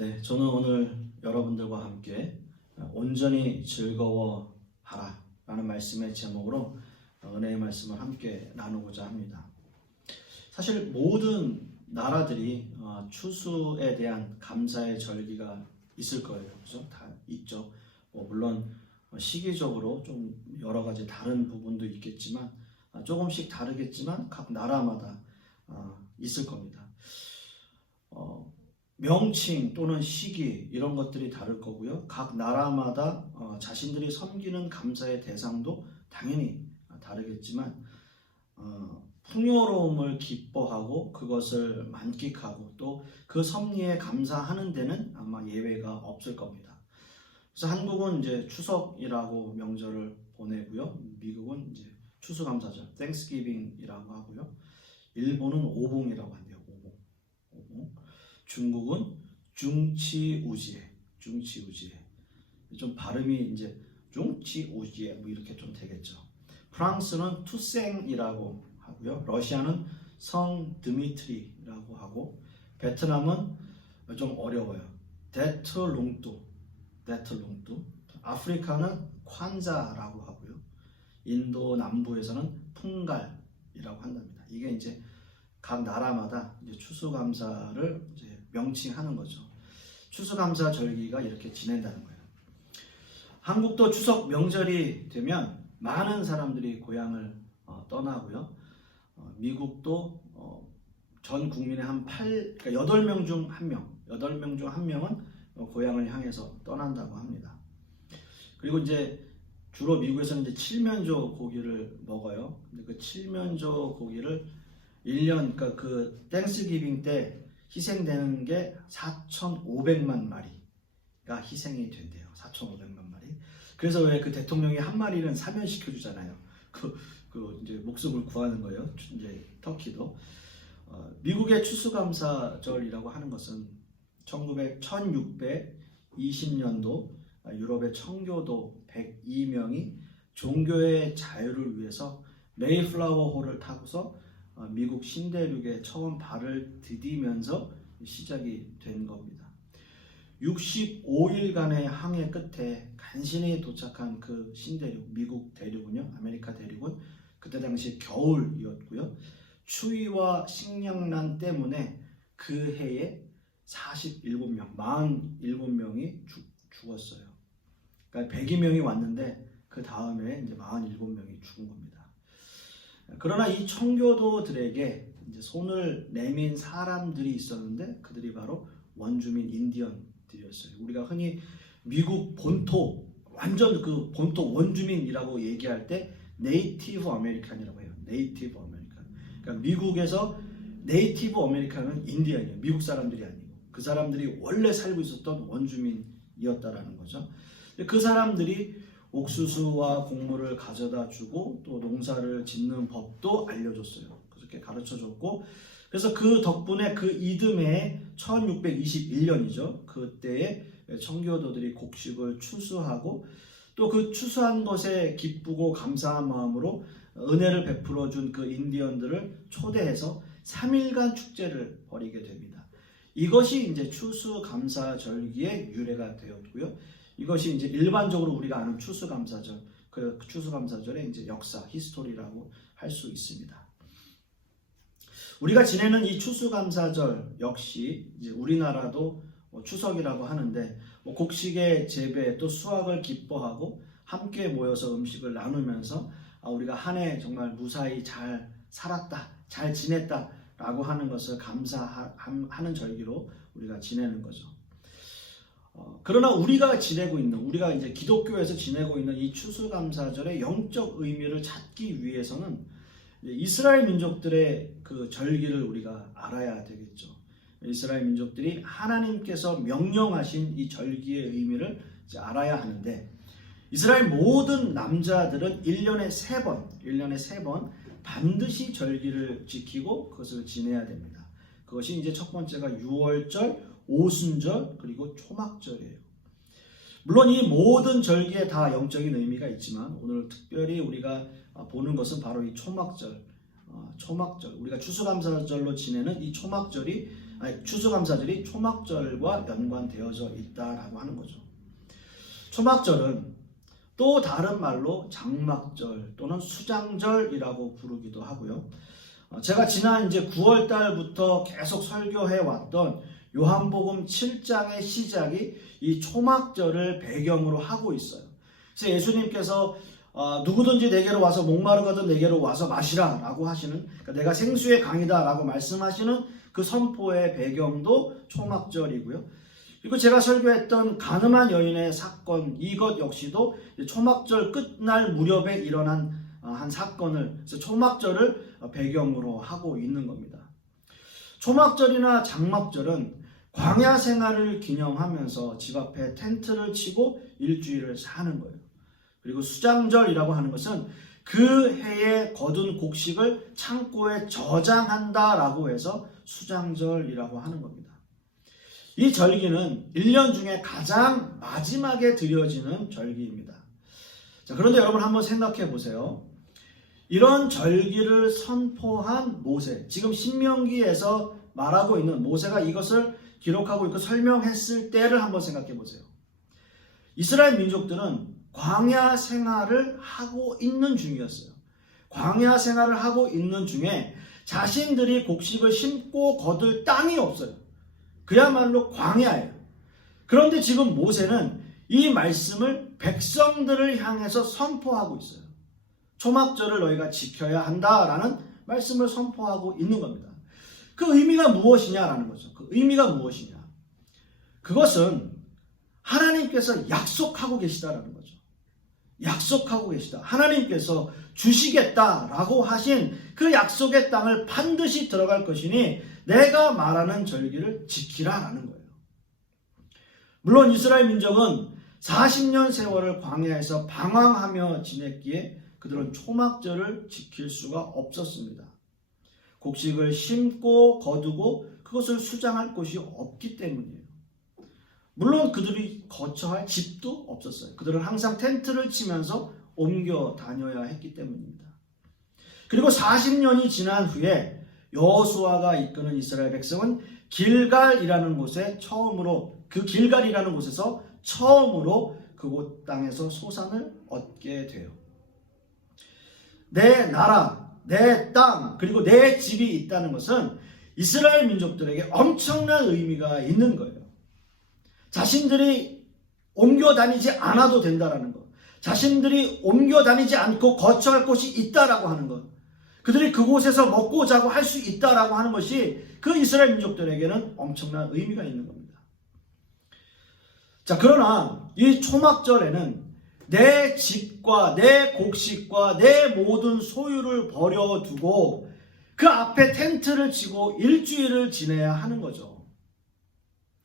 네, 저는 오늘 여러분들과 함께 온전히 즐거워하라 라는 말씀의 제목으로 은혜의 말씀을 함께 나누고자 합니다. 사실 모든 나라들이 추수에 대한 감사의 절기가 있을 거예요. 그죠? 다 있죠. 물론 시기적으로 좀 여러 가지 다른 부분도 있겠지만 조금씩 다르겠지만 각 나라마다 있을 겁니다. 명칭 또는 시기 이런 것들이 다를 거고요. 각 나라마다 자신들이 섬기는 감사의 대상도 당연히 다르겠지만 풍요로움을 기뻐하고 그것을 만끽하고 또 그 섭리에 감사하는 데는 아마 예외가 없을 겁니다. 그래서 한국은 이제 추석이라고 명절을 보내고요. 미국은 이제 추수감사절, 땡스기빙이라고 하고요. 일본은 오봉이라고 한대요. 오봉. 중국은 중치우지에 좀 발음이 이제 중치우지에 뭐 이렇게 좀 되겠죠. 프랑스는 투생이라고 하고요. 러시아는 성 드미트리라고 하고 베트남은 좀 어려워요. 데트룽뚜. 아프리카는 콴자라고 하고요. 인도 남부에서는 풍갈이라고 한답니다. 이게 이제 각 나라마다 이제 추수감사를 이제 명칭하는 거죠. 추수감사 절기가 이렇게 지낸다는 거예요. 한국도 추석 명절이 되면 많은 사람들이 고향을 떠나고요. 미국도 전 국민의 그러니까 8명 중 1명은 고향을 향해서 떠난다고 합니다. 그리고 이제 주로 미국에서는 이제 칠면조 고기를 먹어요. 근데 그 칠면조 고기를 1년, 그러니까 그 땡스기빙 때 희생되는 게 4,500만 마리가 희생이 된대요. 4,500만 마리. 그래서 왜 그 대통령이 한 마리는 사면시켜 주잖아요. 그 이제 목숨을 구하는 거예요. 이제 터키도. 미국의 추수감사절이라고 하는 것은 1620년도 유럽의 청교도 102명이 종교의 자유를 위해서 메이플라워 홀을 타고서 미국 신대륙에 처음 발을 디디면서 시작이 된 겁니다. 65일간의 항해 끝에 간신히 도착한 그 신대륙, 미국 대륙은요, 아메리카 대륙은 그때 당시 겨울이었고요. 추위와 식량난 때문에 그 해에 47명이 죽었어요. 그러니까 102명이 왔는데 그 다음에 이제 47명이 죽은 겁니다. 그러나 이 청교도들에게 이제 손을 내민 사람들이 있었는데 그들이 바로 원주민 인디언들이었어요. 우리가 흔히 미국 본토, 완전 그 본토 원주민이라고 얘기할 때 네이티브 아메리칸이라고 해요. 네이티브 아메리칸. 그러니까 미국에서 네이티브 아메리칸은 인디언이에요. 미국 사람들이 아니고 그 사람들이 원래 살고 있었던 원주민이었다라는 거죠. 그 사람들이 옥수수와 곡물을 가져다 주고 또 농사를 짓는 법도 알려줬어요. 그렇게 가르쳐줬고 그래서 그 덕분에 그 이듬해 1621년이죠. 그때에 청교도들이 곡식을 추수하고 또 그 추수한 것에 기쁘고 감사한 마음으로 은혜를 베풀어 준 그 인디언들을 초대해서 3일간 축제를 벌이게 됩니다. 이것이 이제 추수감사절기의 유래가 되었고요. 이것이 이제 일반적으로 우리가 아는 추수감사절, 그 추수감사절의 이제 역사, 히스토리라고 할 수 있습니다. 우리가 지내는 이 추수감사절 역시 이제 우리나라도 추석이라고 하는데 곡식의 재배 또 수확을 기뻐하고 함께 모여서 음식을 나누면서 우리가 한 해 정말 무사히 잘 살았다, 잘 지냈다라고 하는 것을 감사하는 절기로 우리가 지내는 거죠. 그러나 우리가 이제 기독교에서 지내고 있는 이 추수감사절의 영적 의미를 찾기 위해서는 이스라엘 민족들의 그 절기를 우리가 알아야 되겠죠. 이스라엘 민족들이 하나님께서 명령하신 이 절기의 의미를 이제 알아야 하는데 이스라엘 모든 남자들은 1년에 3번 반드시 절기를 지키고 그것을 지내야 됩니다. 그것이 이제 첫 번째가 유월절, 오순절 그리고 초막절이에요. 물론 이 모든 절기에 다 영적인 의미가 있지만 오늘 특별히 우리가 보는 것은 바로 이 초막절. 우리가 추수감사절로 지내는 이 초막절이 추수감사절이 초막절과 연관되어져 있다라고 하는 거죠. 초막절은 또 다른 말로 장막절 또는 수장절이라고 부르기도 하고요. 제가 지난 이제 9월 달부터 계속 설교해 왔던 요한복음 7장의 시작이 이 초막절을 배경으로 하고 있어요. 그래서 예수님께서 누구든지 내게로 와서 목마르거든 내게로 와서 마시라 라고 하시는, 그러니까 내가 생수의 강이다 라고 말씀하시는 그 선포의 배경도 초막절이고요. 그리고 제가 설교했던 가늠한 여인의 사건, 이것 역시도 초막절 끝날 무렵에 일어난 한 사건을, 그래서 초막절을 배경으로 하고 있는 겁니다. 초막절이나 장막절은 광야 생활을 기념하면서 집 앞에 텐트를 치고 일주일을 사는 거예요. 그리고 수장절이라고 하는 것은 그 해에 거둔 곡식을 창고에 저장한다라고 해서 수장절이라고 하는 겁니다. 이 절기는 1년 중에 가장 마지막에 드려지는 절기입니다. 자, 그런데 여러분 한번 생각해 보세요. 이런 절기를 선포한 모세, 지금 신명기에서 말하고 있는 모세가 이것을 기록하고 있고 설명했을 때를 한번 생각해 보세요. 이스라엘 민족들은 광야 생활을 하고 있는 중이었어요. 광야 생활을 하고 있는 중에 자신들이 곡식을 심고 거둘 땅이 없어요. 그야말로 광야예요. 그런데 지금 모세는 이 말씀을 백성들을 향해서 선포하고 있어요. 초막절을 너희가 지켜야 한다라는 말씀을 선포하고 있는 겁니다. 그 의미가 무엇이냐라는 거죠. 그 의미가 무엇이냐? 그것은 하나님께서 약속하고 계시다라는 거죠. 약속하고 계시다. 하나님께서 주시겠다라고 하신 그 약속의 땅을 반드시 들어갈 것이니 내가 말하는 절기를 지키라라는 거예요. 물론 이스라엘 민족은 40년 세월을 광야에서 방황하며 지냈기에 그들은 초막절을 지킬 수가 없었습니다. 곡식을 심고 거두고 그것을 수장할 곳이 없기 때문이에요. 물론 그들이 거처할 집도 없었어요. 그들은 항상 텐트를 치면서 옮겨 다녀야 했기 때문입니다. 그리고 40년이 지난 후에 여호수아가 이끄는 이스라엘 백성은 길갈이라는 곳에 처음으로, 그 길갈이라는 곳에서 처음으로 그곳 땅에서 소산을 얻게 돼요. 내 나라, 내 땅, 그리고 내 집이 있다는 것은 이스라엘 민족들에게 엄청난 의미가 있는 거예요. 자신들이 옮겨 다니지 않아도 된다라는 것, 자신들이 옮겨 다니지 않고 거처할 곳이 있다라고 하는 것, 그들이 그곳에서 먹고 자고 할 수 있다라고 하는 것이 그 이스라엘 민족들에게는 엄청난 의미가 있는 겁니다. 자, 그러나 이 초막절에는 내 집과 내 곡식과 내 모든 소유를 버려두고 그 앞에 텐트를 치고 일주일을 지내야 하는 거죠.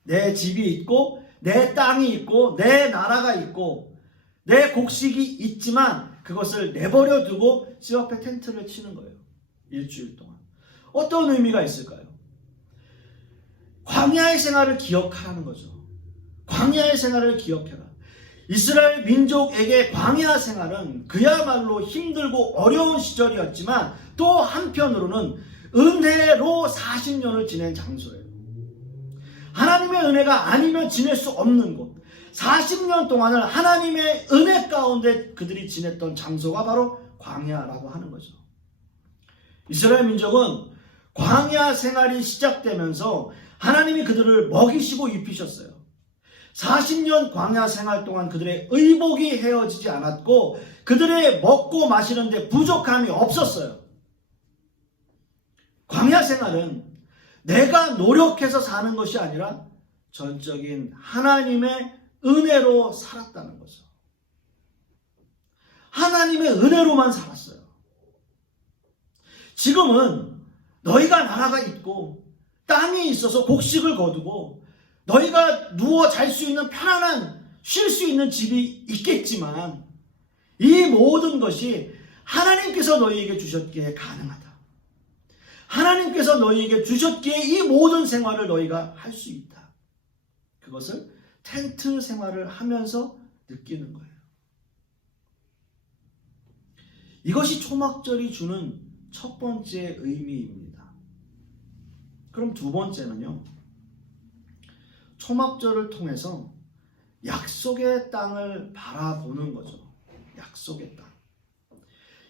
내 집이 있고 내 땅이 있고 내 나라가 있고 내 곡식이 있지만 그것을 내버려 두고 집 앞에 텐트를 치는 거예요. 일주일 동안. 어떤 의미가 있을까요? 광야의 생활을 기억하라는 거죠. 광야의 생활을 기억해라. 이스라엘 민족에게 광야 생활은 그야말로 힘들고 어려운 시절이었지만 또 한편으로는 은혜로 40년을 지낸 장소예요. 하나님의 은혜가 아니면 지낼 수 없는 곳. 40년 동안을 하나님의 은혜 가운데 그들이 지냈던 장소가 바로 광야라고 하는 거죠. 이스라엘 민족은 광야 생활이 시작되면서 하나님이 그들을 먹이시고 입히셨어요. 40년 광야 생활 동안 그들의 의복이 헤어지지 않았고 그들의 먹고 마시는데 부족함이 없었어요. 광야 생활은 내가 노력해서 사는 것이 아니라 전적인 하나님의 은혜로 살았다는 거죠. 하나님의 은혜로만 살았어요. 지금은 너희가 나라가 있고 땅이 있어서 곡식을 거두고 너희가 누워 잘 수 있는 편안한 쉴 수 있는 집이 있겠지만 이 모든 것이 하나님께서 너희에게 주셨기에 가능하다. 하나님께서 너희에게 주셨기에 이 모든 생활을 너희가 할 수 있다. 그것을 텐트 생활을 하면서 느끼는 거예요. 이것이 초막절이 주는 첫 번째 의미입니다. 그럼 두 번째는요, 초막절을 통해서 약속의 땅을 바라보는 거죠. 약속의 땅.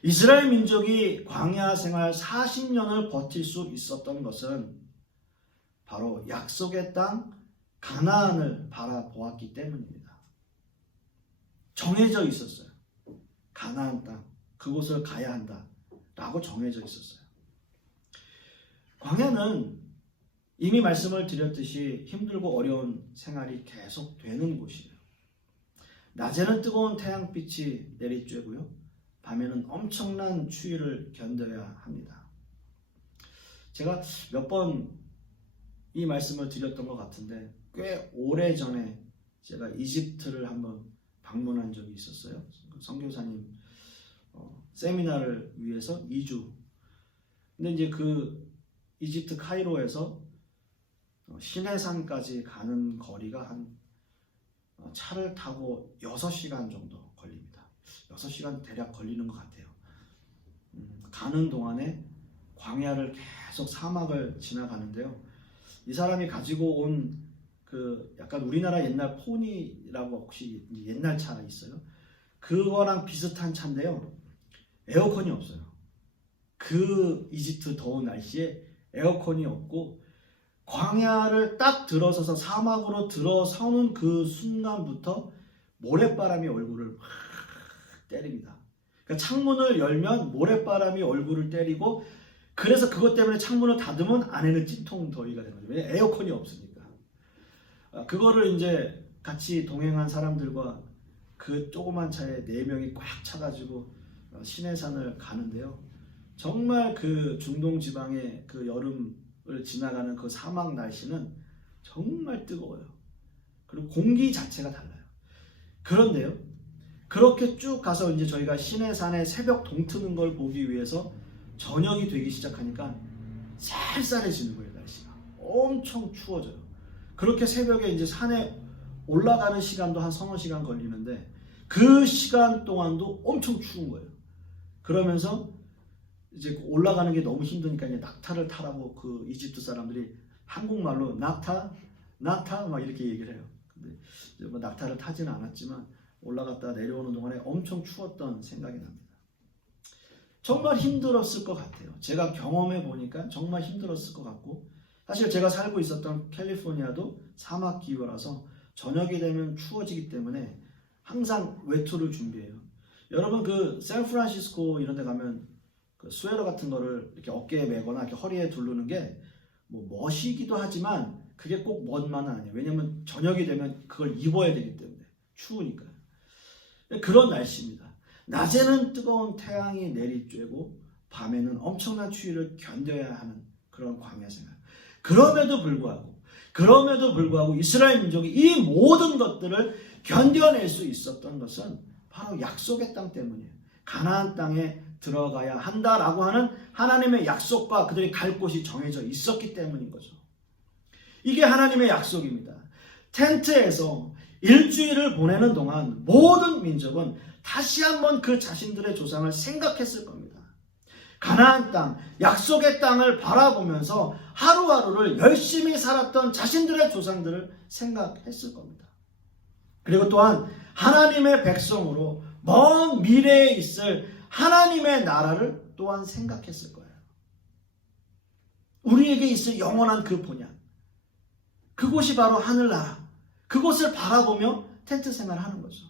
이스라엘 민족이 광야 생활 40년을 버틸 수 있었던 것은 바로 약속의 땅 가나안을 바라보았기 때문입니다. 정해져 있었어요. 가나안 땅, 그곳을 가야 한다라고 정해져 있었어요. 광야는 이미 말씀을 드렸듯이 힘들고 어려운 생활이 계속 되는 곳이에요. 낮에는 뜨거운 태양빛이 내리쬐고요, 밤에는 엄청난 추위를 견뎌야 합니다. 제가 몇 번 이 말씀을 드렸던 것 같은데, 꽤 오래전에 제가 이집트를 한번 방문한 적이 있었어요. 선교사님 세미나를 위해서 2주. 근데 이제 그 이집트 카이로에서 시내산까지 가는 거리가 한 차를 타고 6시간 정도 걸립니다. 6시간 대략 걸리는 것 같아요. 가는 동안에 광야를 계속 사막을 지나가는데요. 이 사람이 가지고 온 그 약간 우리나라 옛날 포니라고 혹시 옛날 차 있어요? 그거랑 비슷한 차인데요. 에어컨이 없어요. 그 이집트 더운 날씨에 에어컨이 없고, 광야를 딱 들어서서 사막으로 들어서는 그 순간부터 모래바람이 얼굴을 막 때립니다. 그러니까 창문을 열면 모래바람이 얼굴을 때리고, 그래서 그것 때문에 창문을 닫으면 안에는 찜통 더위가 되는 거죠. 왜냐면 에어컨이 없으니까. 그거를 이제 같이 동행한 사람들과 그 조그만 차에 4명이 꽉 차가지고 시내산을 가는데요. 정말 그 중동 지방의 그 여름을 지나가는 그 사막 날씨는 정말 뜨거워요. 그리고 공기 자체가 달라요. 그런데요, 그렇게 쭉 가서 이제 저희가 시내산에 새벽 동트는 걸 보기 위해서 저녁이 되기 시작하니까 쌀쌀해지는 거예요. 날씨가 엄청 추워져요. 그렇게 새벽에 이제 산에 올라가는 시간도 한 서너 시간 걸리는데, 그 시간 동안도 엄청 추운 거예요. 그러면서 이제 올라가는 게 너무 힘드니까 이제 낙타를 타라고 그 이집트 사람들이 한국말로 낙타 막 이렇게 얘기를 해요. 근데 이제 뭐 낙타를 타지는 않았지만 올라갔다 내려오는 동안에 엄청 추웠던 생각이 납니다. 정말 힘들었을 것 같아요. 제가 경험해 보니까 정말 힘들었을 것 같고, 사실 제가 살고 있었던 캘리포니아도 사막 기후라서 저녁이 되면 추워지기 때문에 항상 외투를 준비해요. 여러분 그 샌프란시스코 이런 데 가면 그 스웨터 같은 거를 이렇게 어깨에 메거나 이렇게 허리에 두르는 게 뭐 멋이기도 하지만 그게 꼭 멋만은 아니에요. 왜냐면 저녁이 되면 그걸 입어야 되기 때문에 추우니까요. 그런 날씨입니다. 낮에는 뜨거운 태양이 내리쬐고 밤에는 엄청난 추위를 견뎌야 하는 그런 광야 생활. 그럼에도 불구하고 이스라엘 민족이 이 모든 것들을 견뎌낼 수 있었던 것은 바로 약속의 땅 때문이에요. 가나안 땅에 들어가야 한다라고 하는 하나님의 약속과 그들이 갈 곳이 정해져 있었기 때문인 거죠. 이게 하나님의 약속입니다. 텐트에서 일주일을 보내는 동안 모든 민족은 다시 한번 그 자신들의 조상을 생각했을 겁니다. 가나안 땅, 약속의 땅을 바라보면서 하루하루를 열심히 살았던 자신들의 조상들을 생각했을 겁니다. 그리고 또한 하나님의 백성으로 먼 미래에 있을 하나님의 나라를 또한 생각했을 거예요. 우리에게 있을 영원한 그 본향, 그곳이 바로 하늘나라, 그곳을 바라보며 텐트 생활하는 거죠.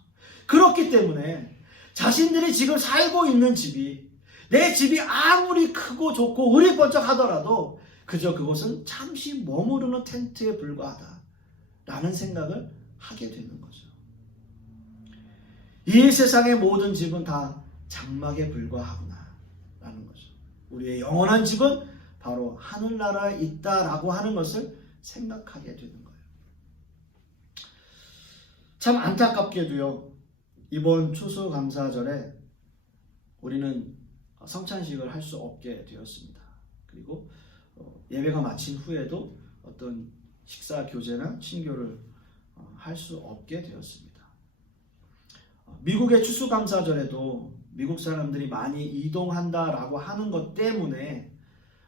그렇기 때문에 자신들이 지금 살고 있는 집이, 내 집이 아무리 크고 좋고 으리번쩍 하더라도 그저 그것은 잠시 머무르는 텐트에 불과하다라는 생각을 하게 되는 거죠. 이 세상의 모든 집은 다 장막에 불과하구나라는 거죠. 우리의 영원한 집은 바로 하늘나라에 있다라고 하는 것을 생각하게 되는 거예요. 참 안타깝게도요, 이번 추수감사절에 우리는 성찬식을 할 수 없게 되었습니다. 그리고 예배가 마친 후에도 어떤 식사 교제나 친교를 할 수 없게 되었습니다. 미국의 추수감사절에도 미국 사람들이 많이 이동한다라고 하는 것 때문에,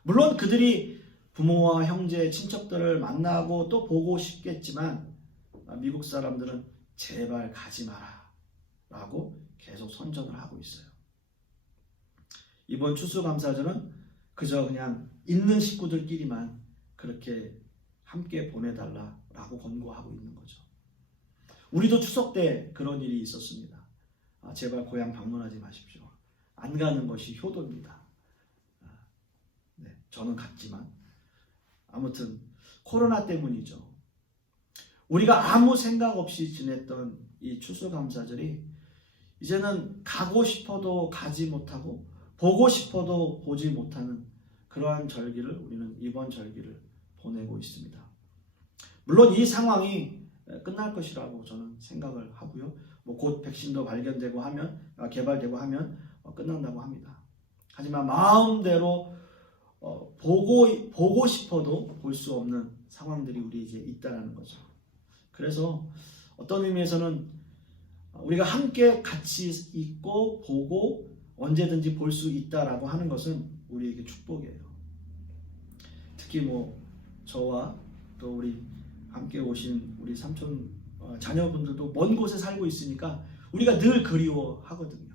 물론 그들이 부모와 형제, 친척들을 만나고 또 보고 싶겠지만 미국 사람들은 제발 가지 마라 라고 계속 선전을 하고 있어요. 이번 추수감사절은 그저 그냥 있는 식구들끼리만 그렇게 함께 보내달라라고 권고하고 있는 거죠. 우리도 추석 때 그런 일이 있었습니다. 제발 고향 방문하지 마십시오. 안 가는 것이 효도입니다. 네, 저는 갔지만 아무튼 코로나 때문이죠. 우리가 아무 생각 없이 지냈던 이 추수감사절이 이제는 가고 싶어도 가지 못하고 보고 싶어도 보지 못하는 그러한 절기를 우리는 이번 절기를 보내고 있습니다. 물론 이 상황이 끝날 것이라고 저는 생각을 하고요. 곧 백신도 발견되고 하면 개발되고 하면 끝난다고 합니다. 하지만 마음대로 보고 싶어도 볼 수 없는 상황들이 우리 이제 있다라는 거죠. 그래서 어떤 의미에서는 우리가 함께 같이 있고 보고 언제든지 볼 수 있다라고 하는 것은 우리에게 축복이에요. 특히 저와 또 우리 함께 오신 우리 삼촌 자녀분들도 먼 곳에 살고 있으니까 우리가 늘 그리워하거든요.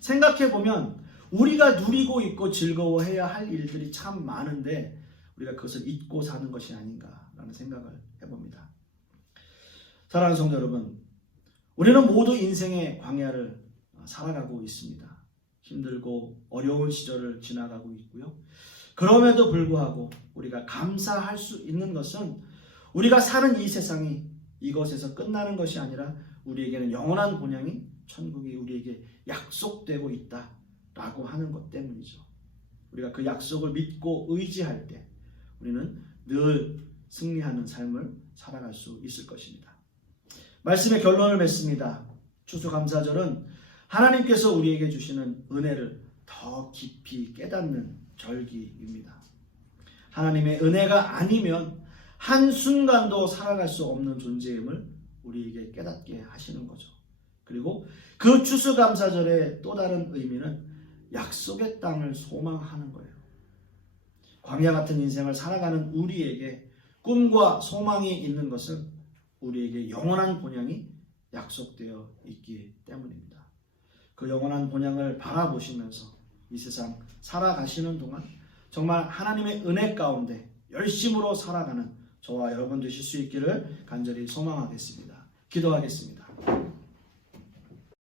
생각해보면 우리가 누리고 있고 즐거워해야 할 일들이 참 많은데 우리가 그것을 잊고 사는 것이 아닌가라는 생각을 해봅니다. 사랑하는 성도 여러분, 우리는 모두 인생의 광야를 살아가고 있습니다. 힘들고 어려운 시절을 지나가고 있고요. 그럼에도 불구하고 우리가 감사할 수 있는 것은 우리가 사는 이 세상이 이것에서 끝나는 것이 아니라 우리에게는 영원한 본향이 천국이 우리에게 약속되고 있다라고 하는 것 때문이죠. 우리가 그 약속을 믿고 의지할 때 우리는 늘 승리하는 삶을 살아갈 수 있을 것입니다. 말씀의 결론을 맺습니다. 추수감사절은 하나님께서 우리에게 주시는 은혜를 더 깊이 깨닫는 절기입니다. 하나님의 은혜가 아니면 한순간도 살아갈 수 없는 존재임을 우리에게 깨닫게 하시는 거죠. 그리고 그 추수감사절의 또 다른 의미는 약속의 땅을 소망하는 거예요. 광야 같은 인생을 살아가는 우리에게 꿈과 소망이 있는 것은 우리에게 영원한 본향이 약속되어 있기 때문입니다. 그 영원한 본향을 바라보시면서 이 세상 살아가시는 동안 정말 하나님의 은혜 가운데 열심으로 살아가는 저와 여러분 되실 수 있기를 간절히 소망하겠습니다. 기도하겠습니다.